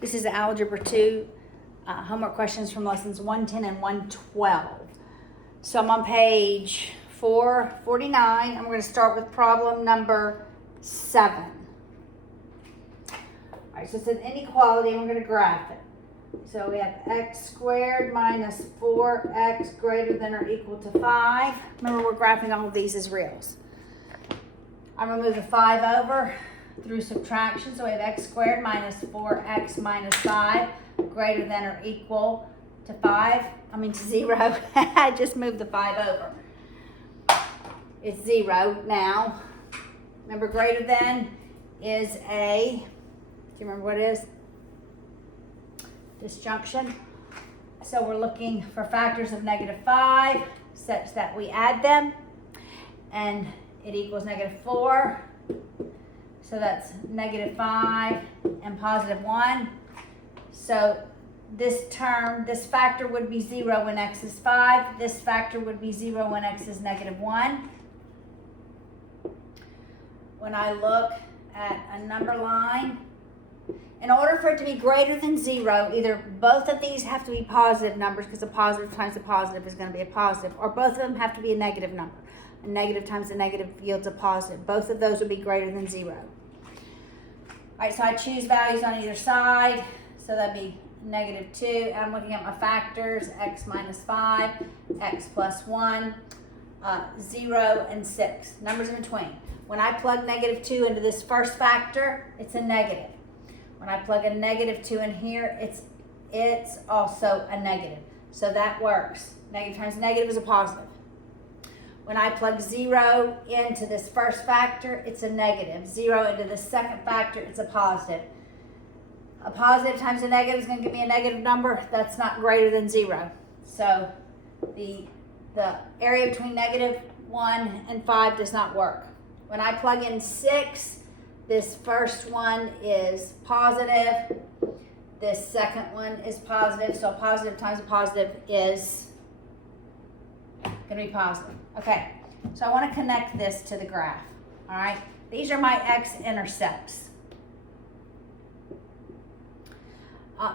This is Algebra 2 homework questions from lessons 110 and 112. So I'm on page 449. I'm going to start with problem number 7. All right, so it's an inequality and we're going to graph it. So we have x squared minus 4x greater than or equal to 5. Remember, we're graphing all of these as reals. I'm going to move the 5 over through subtraction. So we have x squared minus 4x minus 5 greater than or equal to 0. I just moved the 5 over. It's 0 now. Remember, greater than is a, do you remember what it is? Disjunction. So we're looking for factors of -5 such that we add them and it equals -4. So that's -5 and +1. So this term, this factor would be 0 when x is 5. This factor would be 0 when x is -1. When I look at a number line, in order for it to be greater than 0, either both of these have to be positive numbers because a positive times a positive is going to be a positive, or both of them have to be a negative number. A negative times a negative yields a positive. Both of those would be greater than 0. All right, so I choose values on either side. So that'd be -2. I'm looking at my factors, x minus 5, x plus 1, 0, and 6. Numbers in between. When I plug -2 into this first factor, it's a negative. When I plug a -2 in here, it's also a negative. So that works. Negative times negative is a positive. When I plug 0 into this first factor, it's a negative. 0 into the second factor, it's a positive. A positive times a negative is going to give me a negative number that's not greater than 0. So the area between -1 and 5 does not work. When I plug in 6, this first one is positive. This second one is positive. So a positive times a positive is going to be positive. Okay, so I want to connect this to the graph. All right, these are my x-intercepts.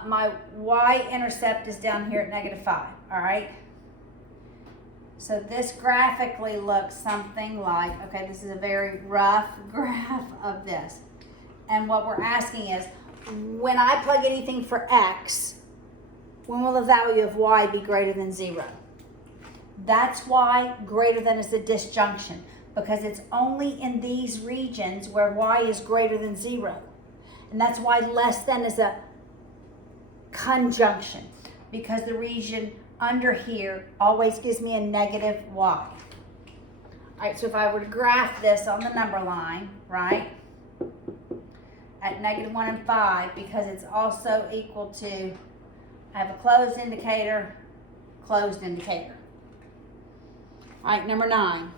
My y-intercept is down here at -5. All right. So this graphically looks something like, okay, this is a very rough graph of this. And what we're asking is, when I plug anything for x, when will the value of y be greater than 0? That's why greater than is the disjunction, because it's only in these regions where y is greater than 0. And that's why less than is a conjunction, because the region under here always gives me a negative y. All right, so if I were to graph this on the number line, right, at -1 and 5, because it's also equal to, I have a closed indicator, closed indicator. All right, number 9.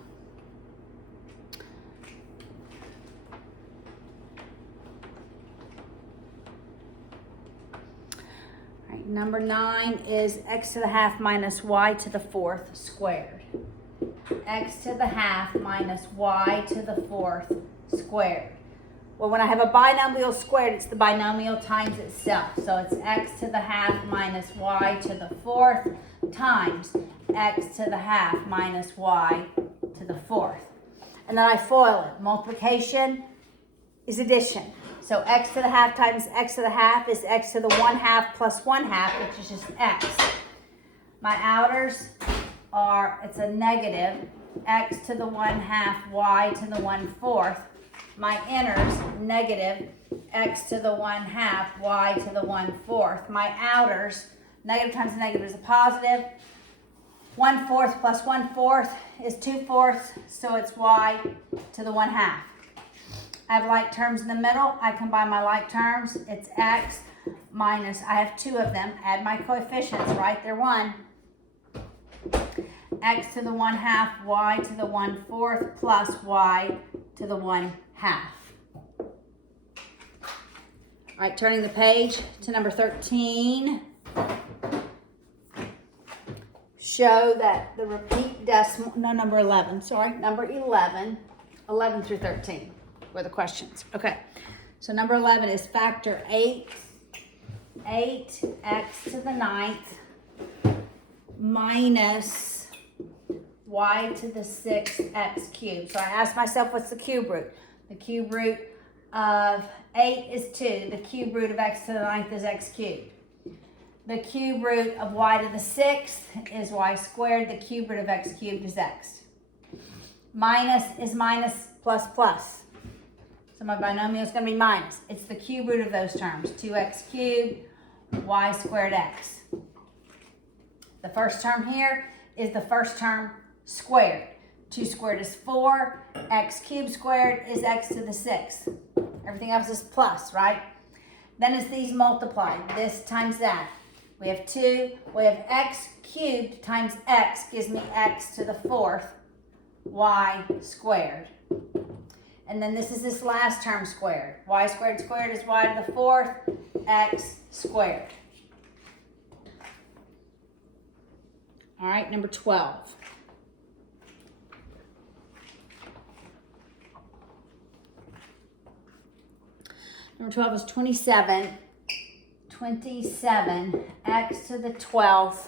All right, number 9 is x to the half minus y to the 4th squared. X to the half minus y to the 4th squared. Well, when I have a binomial squared, it's the binomial times itself. So it's x to the half minus y to the 4th times x to the half minus y to the 4th. And then I FOIL it. Multiplication is addition. So x to the half times x to the half is x to the 1/2 plus 1/2, which is just x. My outers are, it's a negative, x to the 1/2 y to the 1/4. My inners, negative, x to the 1/2 y to the 1/4. My outers, negative times negative is a positive. 1/4 plus 1/4 is 2/4, so it's y to the 1/2. I have like terms in the middle. I combine my like terms. It's x minus, I have 2 of them. Add my coefficients, right? They're 1. X to the 1/2 y to the 1/4 plus y to the 1/2. All right, turning the page to number 13. Show that the repeat decimal, no, number 11, sorry, number 11 through 13 were the questions. Okay, so number 11 is factor 8 8x to the 9th minus y to the 6th x cubed. So I asked myself, what's the cube root? The cube root of 8 is 2. The cube root of x to the 9th is x cubed. The cube root of y to the 6th is y squared. The cube root of x cubed is x. Minus is minus plus plus. So my binomial is going to be minus. It's the cube root of those terms. 2x cubed, y squared x. The first term here is the first term squared. 2 squared is 4. X cubed squared is x to the 6th. Everything else is plus, right? Then it's these multiplied. This times that. We have 2. We have x cubed times x gives me x to the 4th, y squared. And then this is this last term squared. Y squared squared is y to the 4th, x squared. All right, number 12. Number 12 is 27. 27, x to the 12th,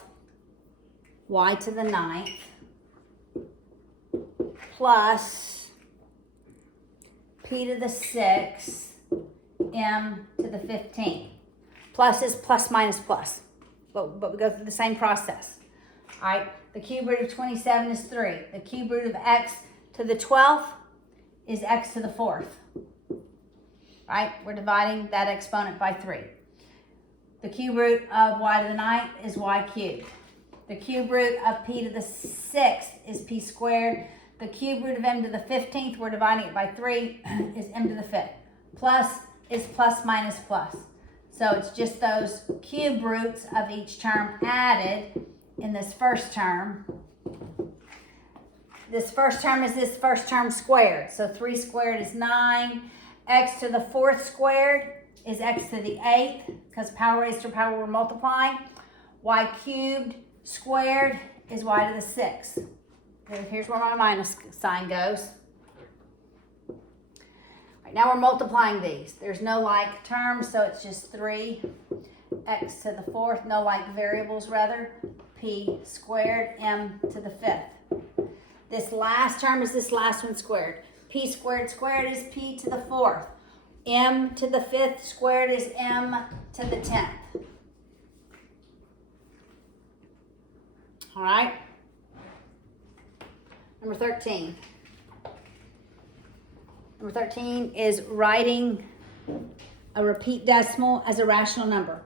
y to the 9th, plus p to the 6th, m to the 15th. Plus is plus minus plus, but we go through the same process. All right, the cube root of 27 is 3. The cube root of x to the 12th is x to the 4th. Right, we're dividing that exponent by 3. The cube root of y to the 9th is y cubed. The cube root of p to the 6th is p squared. The cube root of m to the 15th, we're dividing it by 3, is m to the 5th. Plus is plus minus plus. So it's just those cube roots of each term added in this first term. This first term is this first term squared. So 3 squared is 9. X to the 4th squared is x to the 8th, because power raised to power we're multiplying. Y cubed squared is y to the 6th. Here's where my minus sign goes. Right, now we're multiplying these. There's no like terms, so it's just 3 x to the 4th, no like variables rather, p squared, m to the 5th. This last term is this last one squared. P squared squared is p to the 4th. M to the 5th squared is m to the 10th. All right. Number 13. Number 13 is writing a repeat decimal as a rational number.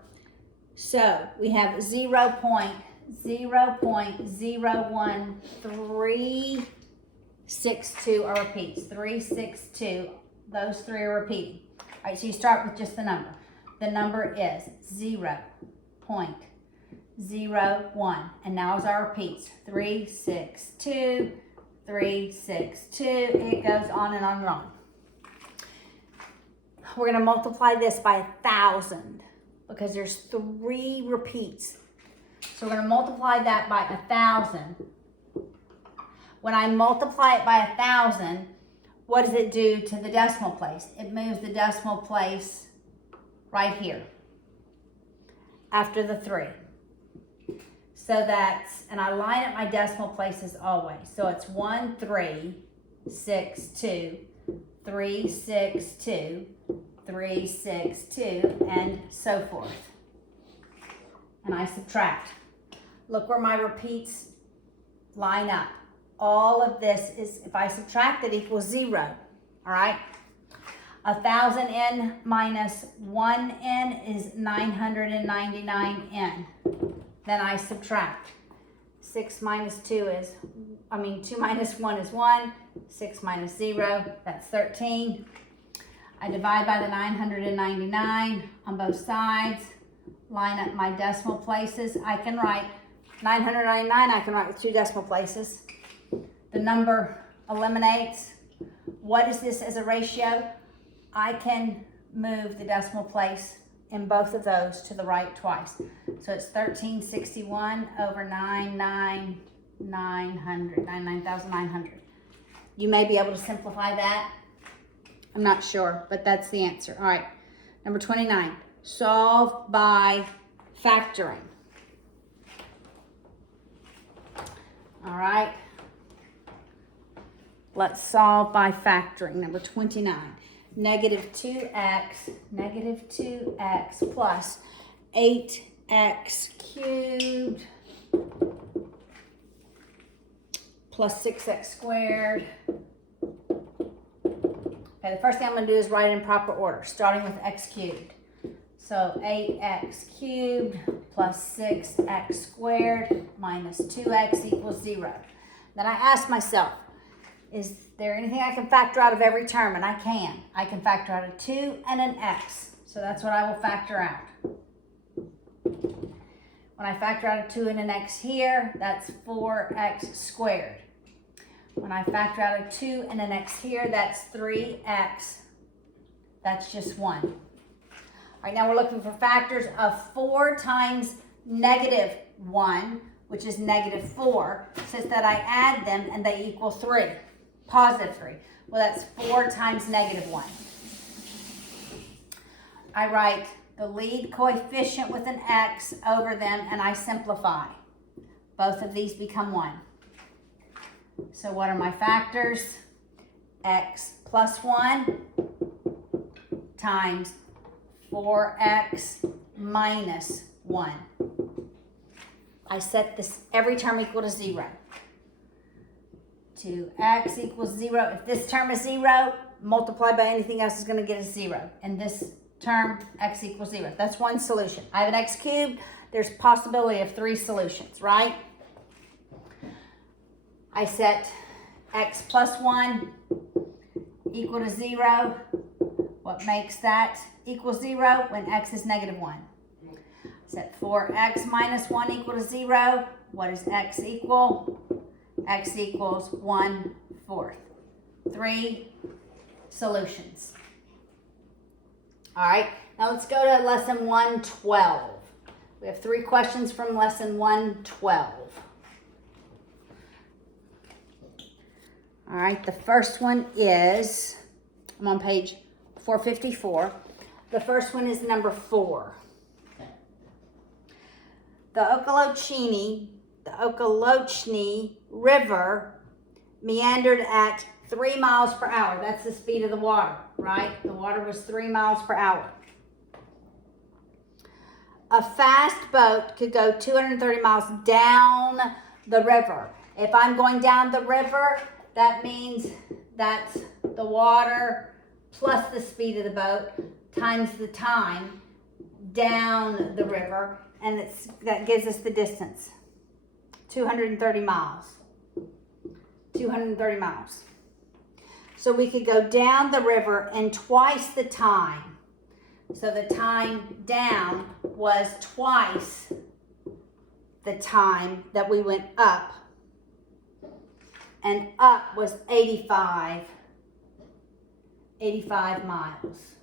So we have 0.0.01362 are repeats. 362. Those 3 are repeating. All right, so you start with just the number. The number is 0.01. And now is our repeats. 362, 362. It goes on and on and on. We're going to multiply this by 1,000 because there's 3 repeats. So we're going to multiply that by 1,000. When I multiply it by 1,000, what does it do to the decimal place? It moves the decimal place right here after the 3. So that's, and I line up my decimal places always. So it's 1, 3, 6, 2, 3, 6, 2, 3, 6, 2, and so forth. And I subtract. Look where my repeats line up. All of this is, if I subtract it, equals 0. All right? 1,000n minus 1n is 999n. Then I subtract. 2 minus 1 is 1. 6 minus 0, that's 13. I divide by the 999 on both sides. Line up my decimal places. I can write 999, I can write with 2 decimal places. The number eliminates. What is this as a ratio? I can move the decimal place in both of those to the right twice. So it's 1361 over 99,900. You may be able to simplify that. I'm not sure, but that's the answer. All right, number 29. Solve by factoring. All right. Let's solve by factoring. Number 29. Negative 2x plus 8x cubed plus 6x squared. Okay, the first thing I'm going to do is write it in proper order, starting with x cubed. So 8x cubed plus 6x squared minus 2x equals 0. Then I ask myself, is there anything I can factor out of every term? And I can. I can factor out a 2 and an x. So that's what I will factor out. When I factor out a 2 and an x here, that's 4x squared. When I factor out a 2 and an x here, that's 3x. That's just 1. All right, now we're looking for factors of 4 times negative 1, which is negative 4, such that I add them and they equal 3, positive 3. Well, that's 4 times negative 1. I write the lead coefficient with an x over them and I simplify. Both of these become 1. So what are my factors? X plus 1 times 4x minus 1. I set this every term equal to 0. 2x equals 0. If this term is 0, multiply by anything else is going to get us 0. And this term, x equals 0. That's one solution. I have an x cubed. There's possibility of 3 solutions, right? I set x plus 1 equal to 0. What makes that equal 0? When x is negative 1. Set 4x minus 1 equal to 0. What does x equal? X equals 1/4. 3 solutions. All right, now let's go to lesson 112. We have 3 questions from lesson 112. All right, the first one is, I'm on page 454. The first one is number 4. The Okaloochee River meandered at 3 miles per hour. That's the speed of the water, right? The water was 3 miles per hour. A fast boat could go 230 miles down the river. If I'm going down the river, that means that's the water plus the speed of the boat times the time down the river, and that gives us the distance, 230 miles. 230 miles. So we could go down the river in twice the time. So the time down was twice the time that we went up. And up was 85 miles.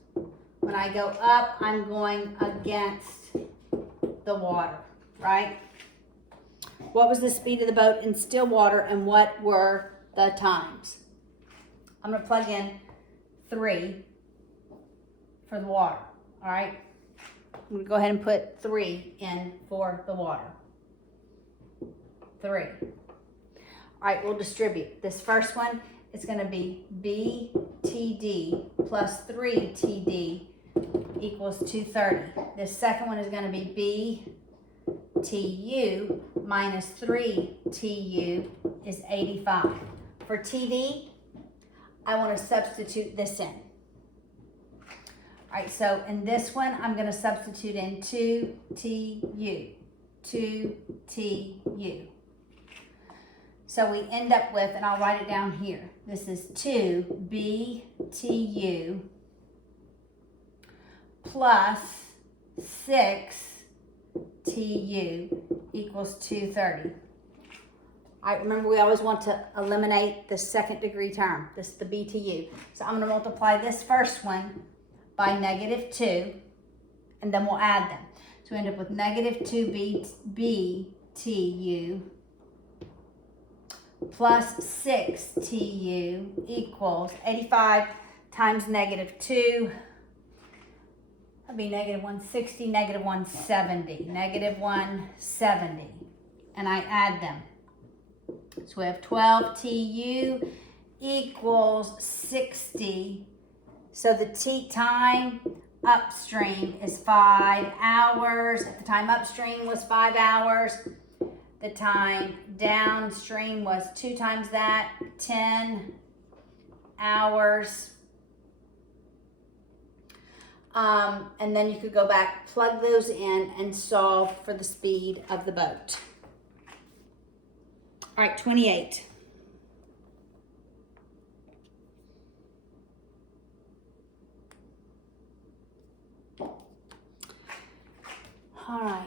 When I go up, I'm going against the water, right? What was the speed of the boat in still water and what were the times? I'm going to plug in 3 for the water, all right? I'm going to go ahead and put 3 in for the water. 3. All right, we'll distribute. This first one is going to be BTD plus 3TD equals 230. This second one is going to be BTU minus 3TU is 85. For TD, I want to substitute this in. All right, so in this one, I'm going to substitute in 2TU. 2TU. So we end up with, and I'll write it down here, this is 2BTU plus 6TU equals 230. All right, remember we always want to eliminate the second degree term. This is the BTU. So I'm going to multiply this first one by negative 2, and then we'll add them. So we end up with negative 2BTU plus 6TU equals 85 times negative 2. That'd be negative 160, negative 170, negative 170. And I add them. So we have 12 TU equals 60. So the T time upstream is 5 hours. If the time upstream was 5 hours, the time downstream was 2 times that, 10 hours. And then you could go back, plug those in, and solve for the speed of the boat. All right, 28. All right.